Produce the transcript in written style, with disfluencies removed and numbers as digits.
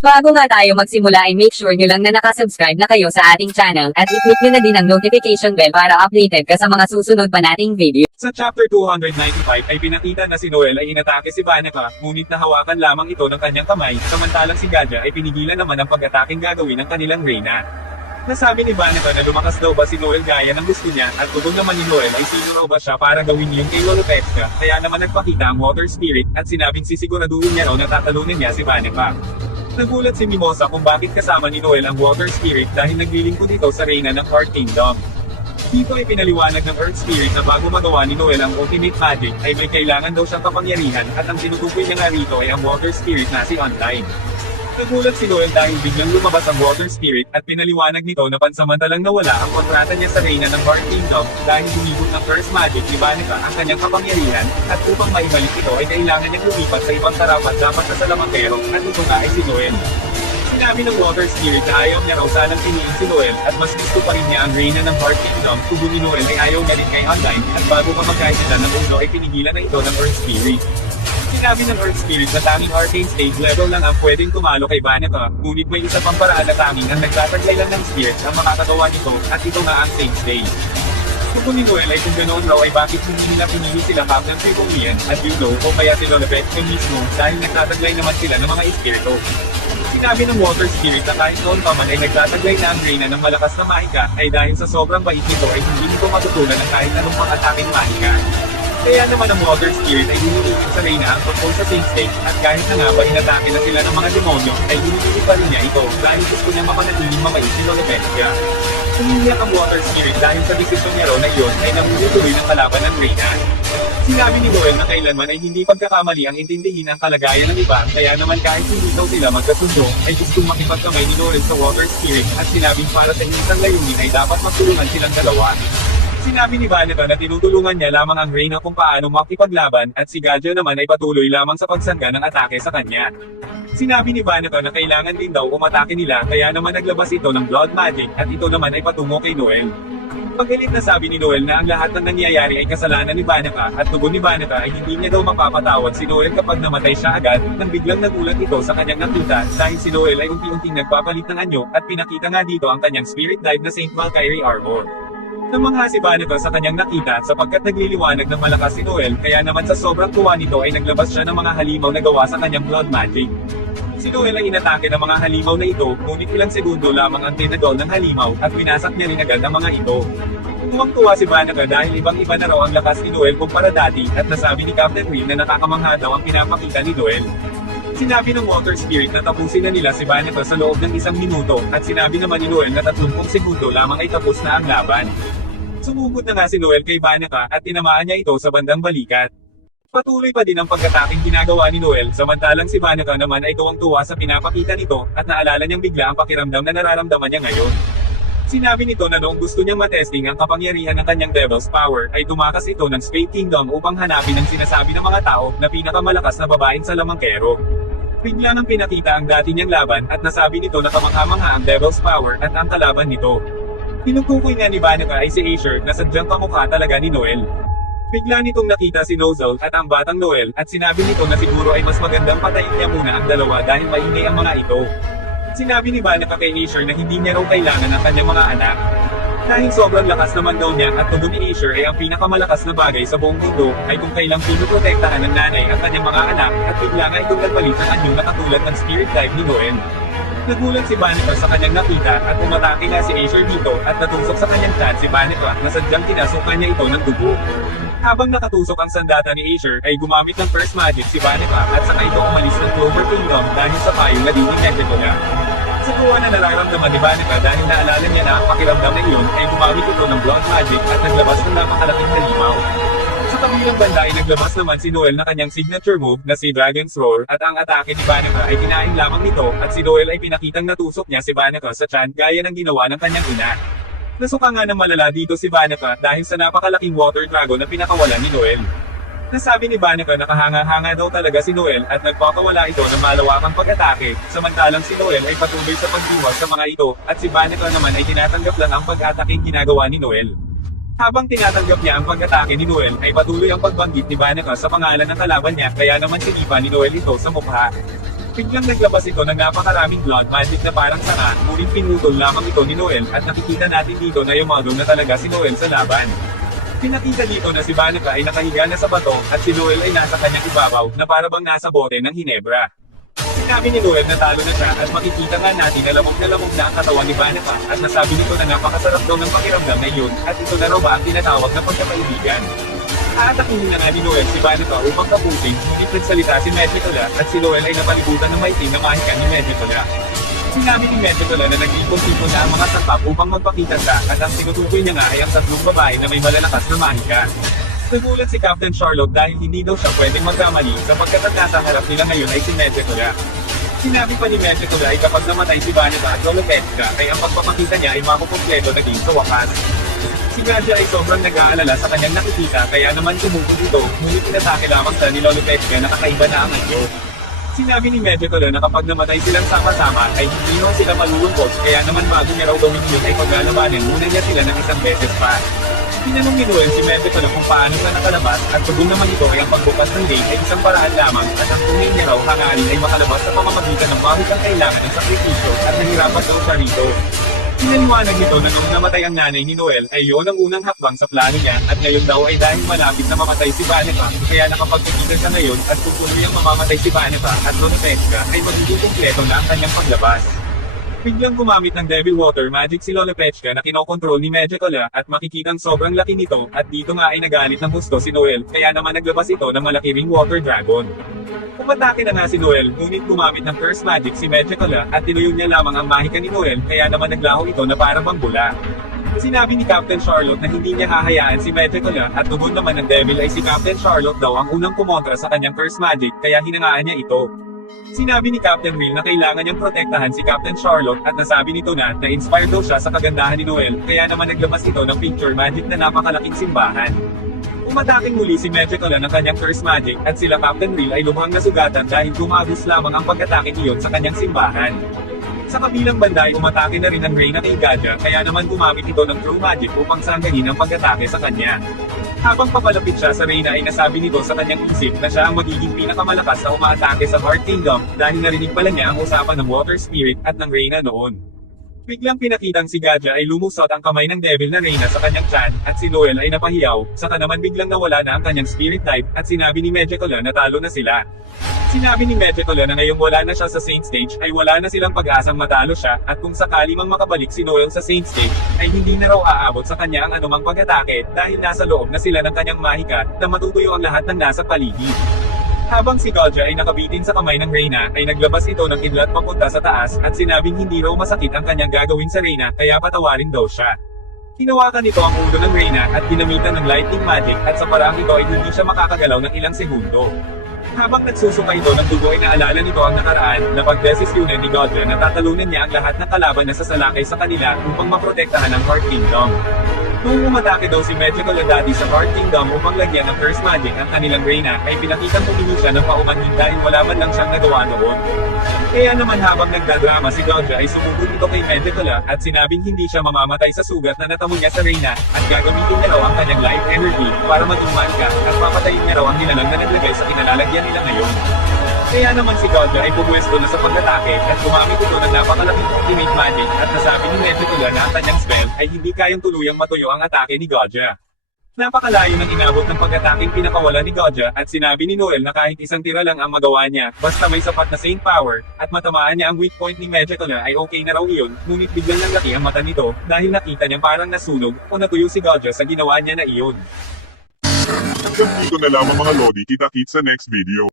Bago nga tayo magsimula ay make sure nyo lang na nakasubscribe na kayo sa ating channel at i-click nyo na din ang notification bell para updated ka sa mga susunod pa nating video. Sa chapter 295 ay pinakita na si Noel ay inatake si Banaka, ngunit nahawakan lamang ito ng kanyang kamay, samantalang si Gadja ay pinigilan naman ang pag-ataking gagawin ng kanilang reyna. Nasabi ni Banaka na lumakas daw ba si Noel gaya ng gusto niya, at tugon naman ni Noel ay sino raw ba siya para gawin yung kay Lolopetska, kaya naman nagpakita ang water spirit, at sinabing sisiguraduhin niya raw na tatalunin niya si Banaka. Nagulat si Mimosa kung bakit kasama ni Noel ang Water Spirit dahil naglilingkod ito sa reyna ng Earth Kingdom. Dito ay pinaliwanag ng Earth Spirit na bago magawa ni Noel ang ultimate magic ay may kailangan daw siyang kapangyarihan, at ang tinutukoy niya nga rito ay ang Water Spirit na si Undyne. Nagulat si Noel dahil biglang lumabas ang Water Spirit, at pinaliwanag nito na pansamantalang nawala ang kontrata niya sa reyna ng Earth Kingdom dahil humigop ng Curse Magic ni Banaka ang kanyang kapangyarihan, at upang maibalik ito ay kailangan niyang lumipat sa ibang tarapat dapat sa Salamangkero, at ito nga ay si Noel. Sinabi ng Water Spirit na ayaw niya raw sanang piliin si Noel, at mas gusto pa rin niya ang reyna ng Earth Kingdom. Tugon ni Noel ay ayaw niya rin kay Undyne, at bago pa magkaisa ng uno ay pinigilan na ito ng Earth Spirit. Sinabi ng Earth Spirit na tanging Arcane Stage level lang ang pwedeng tumalo kay Banaka, ngunit may isa pang paraan na tanging ang nagtataglay lang ng Spirit ang makakagawa nito, at ito nga ang Sage Stage. Tugon ni Noel ay kung ganoon raw ay bakit hindi nila pinili sila Captain Tribonian at Yuno o kaya si Lolopetska mismo dahil nagtataglay naman sila ng mga espiritu. Sinabi ng Water Spirit na kahit noon pa man ay nagtataglay na ang reyna ng malakas na mahika, ay dahil sa sobrang bait nito ay hindi nito matutunan ng kahit anong pang-ataking mahika. Kaya naman ang Water Spirit ay hinihiling sa reyna ang tungkol sa Sage Stage, at kahit na nga ba inatake na sila ng mga demonyo, ay hinihiling pa rin niya ito dahil gusto niya mapanatiling mabait si Lolopetska. Sumiyak ang Water Spirit dahil sa desisyon niya raw na iyon ay namumutuloy ng kalaban ng reyna. Sinabi ni Noel na kailanman ay hindi pagkakamali ang intindihin ang kalagayan ng iba, kaya naman kahit hindi daw sila magkasundo, ay gustong makipagkamay ni Noel sa Water Spirit, at sinabing para sa isang layunin ay dapat magtulungan silang dalawa. Sinabi ni Banaka na tinutulungan niya lamang ang reyna kung paano makipaglaban, at si Gadja naman ay patuloy lamang sa pagsangga ng atake sa kanya. Sinabi ni Banaka na kailangan din daw umatake nila, kaya naman naglabas ito ng Blood Magic, at ito naman ay patungo kay Noel. Paggalit na sabi ni Noel na ang lahat ng nangyayari ay kasalanan ni Banaka, at tugon ni Banaka ay hindi niya daw mapapatawad si Noel kapag namatay siya agad, nang biglang nagulat ito sa kanyang nakita dahil si Noel ay unti-unting nagpapalit ng anyo, at pinakita nga dito ang kanyang spirit dive na St. Valkyrie Armor. Namangha si Banaka sa kanyang nakita sapagkat nagliliwanag ng malakas si Noel, kaya naman sa sobrang tuwa nito ay naglabas siya ng mga halimaw na gawa sa kanyang blood magic. Si Noel ay inatake ng mga halimaw na ito, ngunit ilang segundo lamang ang tinagol ng halimaw, at winasak niya rin agad ang mga ito. Tuwang-tuwa si Banaka dahil ibang-iba na raw ang lakas ni Noel kumpara dati, at nasabi ni Captain Rin na nakakamangha daw ang pinapakita ni Noel. Sinabi ng Water Spirit na tapusin na nila si Banaka sa loob ng 1 minuto, at sinabi naman ni Noel na 30 segundo lamang ay tapos na ang laban. Sumugod na nga si Noel kay Banaka, at tinamaan niya ito sa bandang balikat. Patuloy pa din ang pagkataking ginagawa ni Noel, samantalang si Banaka naman ay tuwang-tuwa sa pinapakita nito, at naalala niyang bigla ang pakiramdam na nararamdaman niya ngayon. Sinabi nito na noong gusto niyang matesting ang kapangyarihan ng kanyang Devil's Power, ay tumakas ito ng Spade Kingdom upang hanapin ang sinasabi ng mga tao na pinakamalakas na babaeng Salamangkero. Bigla nang pinakita ang dati niyang laban, at nasabi nito na kamangha-mangha ang Devil's Power at ang kalaban nito. Tinutukoy nga ni Banaka ay si Asher na sadyang kamukha talaga ni Noel. Bigla nitong nakita si Nozel at ang batang Noel, at sinabi nito na siguro ay mas magandang patayin niya muna ang dalawa dahil maingay ang mga ito. Sinabi ni Banaka kay Asher na hindi niya raw kailangan ang kanyang mga anak. Dahil sobrang lakas naman daw niya, at tugon ni Asher ay ang pinakamalakas na bagay sa buong mundo ay kung kailang pinuprotektahan ng nanay ang kanyang mga anak, at bigla nga itong nagpalit ng anyo na katulad ng spirit dive ni Noel. Nagulat si Banaka sa kanyang nakita, at umatake nga si Asher dito, at natusok sa kanyang chan si Banaka na sadyang tinasukan niya ito ng dugo. Habang nakatusok ang sandata ni Asher ay gumamit ng First Magic si Banaka, at saka ito umalis ng Clover Kingdom dahil sa payo na dinitected niya. Sa tuwa na nararamdaman ni Banaka dahil naalala niya na ang pakiramdam na iyon ay gumamit ito ng Blood Magic at naglabas ng napakalaking halimaw. Sa kabilang banda ay naglabas naman si Noel na kanyang signature move na si Dragon's Roar, at ang atake ni Banaka ay kinain lamang nito, at si Noel ay pinakitang natusok niya si Banaka sa chan gaya ng ginawa ng kanyang ina. Nasuka nga ng malala dito si Banaka dahil sa napakalaking water dragon na pinakawalan ni Noel. Nasabi ni Banaka na kahanga-hanga daw talaga si Noel, at nagpapawala ito ng malawakang pag-atake, samantalang si Noel ay patuloy sa pagdiwas sa mga ito, at si Banaka naman ay tinatanggap lang ang pag-ataking ginagawa ni Noel. Habang tinatanggap niya ang pag-atake ni Noel, ay patuloy ang pagbanggit ni Banaka sa pangalan ng kalaban niya, kaya naman sinipa ni Noel ito sa mukha. Biglang naglabas ito ng napakaraming blood magic na parang sanga, ngunit pinutol lamang ito ni Noel at nakikita natin dito na yumado na talaga si Noel sa laban. Pinakita dito na si Banaka ay nakahiga na sa bato at si Noel ay nasa kanyang ibabaw na para bang nasa bote ng Hinebra. Sinabi ni Noel na talo na siya at makikita nga natin na lamog na ang katawan ni Banaka at nasabi nito na napakasarap daw ng pakiramdam na yun at ito na raw ba ang tinatawag na pagkakaibigan. Aatakunin na nga ni Noel si Banaka upang kapusin, ngunit nagsalita si Medjetola at si Noel ay napalibutan ng maitim na mahikan ni Medjetola. Sinabi ni Medjetola na nag-ipon-tipon na ang mga sangkap upang magpakita siya at ang tinutukoy niya nga ay ang 3 babae na may malalakas na mahika. Nagulat si Captain Charlotte dahil hindi daw siya pwedeng magkamali sapagkat ang nasa harap nila ngayon ay si Medjetola. Sinabi pa ni Medjetola ay kapag namatay si Banaka at Lolopechka ay ang pagpapakita niya ay makukumpleto na din sa wakas. Si Gadya ay sobrang nag-aalala sa kanyang nakikita kaya naman tumugod ito, ngunit inatake lamang siya ni Lolopechka na kakaiba na ang anyo. Sinabi ni Medjetola na kapag namatay silang sama-sama ay hindi naman sila malulungkot kaya naman bago niya raw gawin yun ay paglalabanin muna niya sila ng isang beses pa. Tinanong ni Noel si Medjetola kung paano siya nakalabas at tugon naman ito ay ang pagbukas ng gate ay isang paraan lamang at ang tunay niya raw hangarin ay makalabas sa pamamagitan ng mahusang kailangan ng sakripisyo at nahirapan daw siya rito. Pinaliwanag nito na nung namatay ang nanay ni Noel ay yun ang unang hakbang sa plano niya at ngayon daw ay dahil malapit na mamatay si Banaka kaya nakapagkikita siya ngayon at kung tuluyang mamamatay si Banaka at Lolopechka ay magiging kumpleto na ang kanyang paglabas. Biglang gumamit ng Devil Water Magic si Lolopechka na kinokontrol ni Medjetola at makikitang sobrang laki nito at dito nga ay nagalit ng gusto si Noel kaya naman naglabas ito ng malaki ring Water Dragon. Umatake na nga si Noel, ngunit gumamit ng Curse Magic si Medjetola at tinuyo niya lamang ang mahika ni Noel kaya naman naglaho ito na parang bambula. Sinabi ni Captain Charlotte na hindi niya hahayaan si Medjetola at tugon naman ng Devil ay si Captain Charlotte daw ang unang kumontra sa kanyang Curse Magic kaya hinangaan niya ito. Sinabi ni Captain Will na kailangan niyang protektahan si Captain Charlotte at nasabi nito na na-inspire daw siya sa kagandahan ni Noel kaya naman naglabas ito ng picture magic na napakalaking simbahan. Umataking muli si Medjetola ng kanyang Curse Magic at sila Captain Will ay lubhang nasugatan dahil gumagos lamang ang pagkatake niyon sa kanyang simbahan. Sa kabilang banda ay umatake na rin ang Reyna kay Gadya kaya naman gumamit ito ng True Magic upang sanggahin ang pagkatake sa kanya. Habang papalapit siya sa Reyna ay nasabi nito sa kanyang isip na siya ang magiging pinakamalakas na umaatake sa Heart Kingdom dahil narinig pala niya ang usapan ng Water Spirit at ng Reyna noon. Biglang pinakitang si Gadya ay lumusot ang kamay ng Devil na Reyna sa kanyang tiyan at si Noel ay napahiyaw, saka naman biglang nawala na ang kanyang Spirit type at sinabi ni Medjetola na talo na sila. Sinabi ni Medjetola na ngayong wala na siya sa Saint Stage ay wala na silang pag-asang matalo siya at kung sakali mang makabalik si Noel sa Saint Stage ay hindi na raw aabot sa kanya ang anumang pag-atake dahil nasa loob na sila ng kanyang mahika na matutuyo ang lahat ng nasa paligid. Habang si Gadya ay nakabitin sa kamay ng Reyna ay naglabas ito ng kidlat papunta sa taas at sinabing hindi raw masakit ang kanyang gagawin sa Reyna kaya patawarin daw siya. Hinawakan nito ang ulo ng Reyna at ginamitan ng lightning magic at sa paraang ito ay hindi siya makakagalaw ng ilang segundo. Habang nagsusuka ito ng dugo ay naalala nito ang nakaraan na pagdesisyunan ni Gadya na tatalunan niya ang lahat ng kalaban na sasalakay sa kanila upang maprotektahan ang Heart Kingdom. Noong umatake daw si Medjetola dati sa Heart Kingdom upang lagyan ng Curse Magic ang kanilang Reyna ay pinakitang humingi siya ng paumanhin dahil wala man lang siyang nagawa noon. Kaya naman habang nagdadrama si Gadya ay sumugod ito kay Medjetola at sinabing hindi siya mamamatay sa sugat na natamo niya sa Reyna at gagamitin niya raw ang kanyang life energy para maging manka at papatayin niya raw ang nilalang na naglagay sa kinalalagyan nila ngayon. Kaya naman si Gadya ay pumwesto na sa pag-atake at gumamit ito ng napakalaking ultimate magic at nasabi ni Medjetola na ang kanyang spell ay hindi kayang tuluyang matuyo ang atake ni Gadya. Napakalayo ng inabot ng pag-ataking pinakawala ni Gadya at sinabi ni Noel na kahit isang tira lang ang magawa niya basta may sapat na Saint Power at matamaan niya ang weak point ni Medjetola ay okay na raw iyon ngunit biglang nanlaki ang mata nito dahil nakita niyang parang nasunog o natuyo si Gadya sa ginawa niya na iyon. Hanggang dito na lamang mga Lodi, kita-kits sa next video.